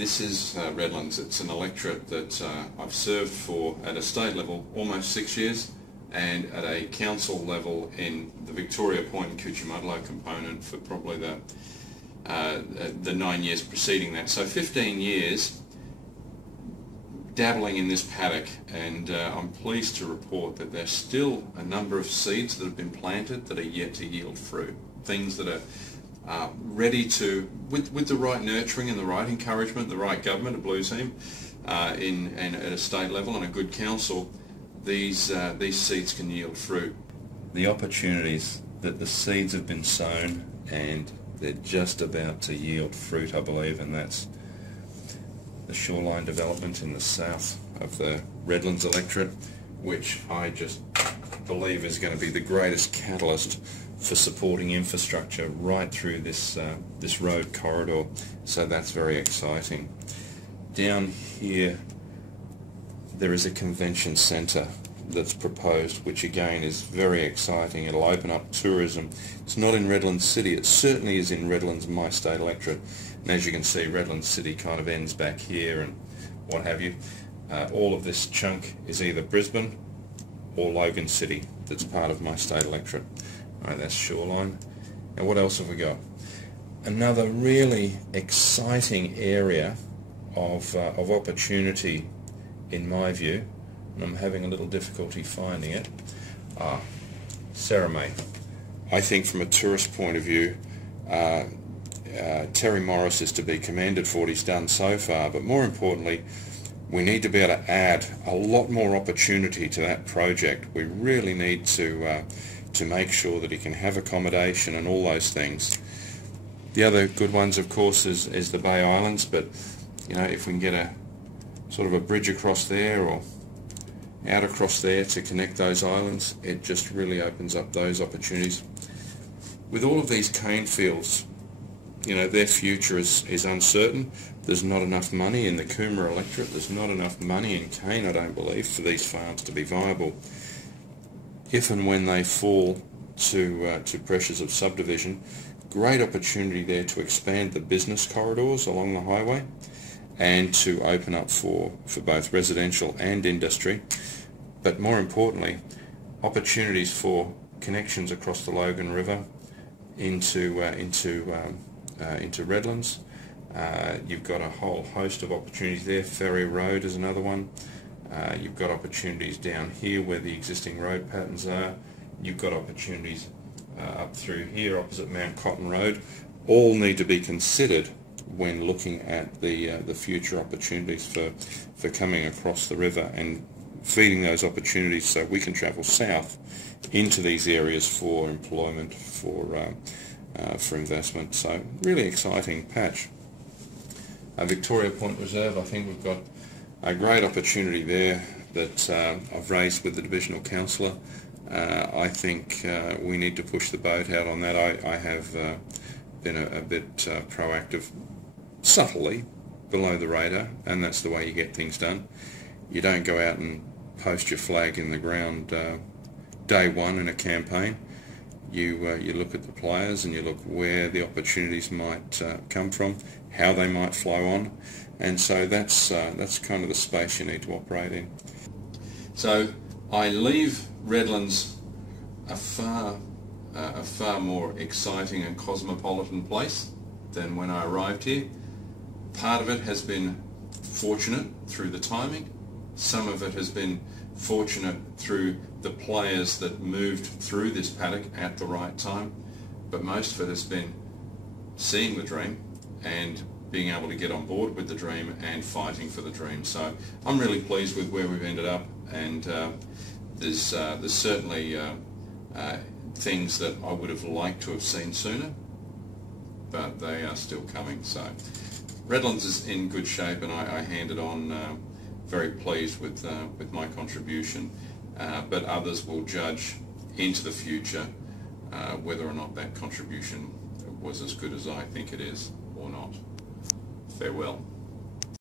This is Redlands. It's an electorate that I've served for at a state level almost 6 years, and at a council level in the Victoria Point and Cuchumudlo component for probably the 9 years preceding that. So 15 years dabbling in this paddock, and I'm pleased to report that there's still a number of seeds that have been planted that are yet to yield fruit. Things that are ready to, with the right nurturing and the right encouragement, the right government, a blue team, and at a state level and a good council, these seeds can yield fruit. The opportunities that the seeds have been sown and they're just about to yield fruit, I believe, and that's the shoreline development in the south of the Redlands electorate, which I just believe is going to be the greatest catalyst for supporting infrastructure right through this road corridor. So that's very exciting. Down here there is a convention centre that's proposed, which again is very exciting. It'll open up tourism. It's not in Redlands City, it certainly is in Redlands, my state electorate. And as you can see, Redlands City kind of ends back here and what have you. All of this chunk is either Brisbane or Logan City that's part of my state electorate. Alright, that's shoreline. And what else have we got? Another really exciting area of opportunity in my view, and I'm having a little difficulty finding it. Ceremay. I think from a tourist point of view, Terry Morris is to be commended for what he's done so far, but more importantly, we need to be able to add a lot more opportunity to that project. We really need to make sure that he can have accommodation and all those things. The other good ones, of course, is the Bay Islands, but you know, if we can get a sort of a bridge across there or out across there to connect those islands, it just really opens up those opportunities. With all of these cane fields, you know, their future is uncertain. There's not enough money in the Coomera electorate. There's not enough money in cane, I don't believe, for these farms to be viable. If and when they fall to pressures of subdivision, great opportunity there to expand the business corridors along the highway and to open up for both residential and industry, but more importantly, opportunities for connections across the Logan River into Redlands. You've got a whole host of opportunities there. Ferry Road is another one. You've got opportunities down here where the existing road patterns are. You've got opportunities up through here opposite Mount Cotton Road. All need to be considered when looking at the future opportunities for coming across the river and feeding those opportunities so we can travel south into these areas for employment, for investment. So really exciting patch. Victoria Point Reserve, I think we've got a great opportunity there that I've raised with the Divisional Councillor. I think we need to push the boat out on that. I have been a bit proactive, subtly, below the radar, and that's the way you get things done. You don't go out and post your flag in the ground day one in a campaign. You look at the players and you look where the opportunities might come from, how they might flow on, and so that's kind of the space you need to operate in. So I leave Redlands a far more exciting and cosmopolitan place than when I arrived here. Part of it has been fortunate through the timing. Some of it has been fortunate through the players that moved through this paddock at the right time. But most of it has been seeing the dream and being able to get on board with the dream and fighting for the dream. So I'm really pleased with where we've ended up, and there's certainly things that I would have liked to have seen sooner, but they are still coming. So Redlands is in good shape, and I hand it on very pleased with my contribution, but others will judge into the future whether or not that contribution was as good as I think it is or not. Farewell.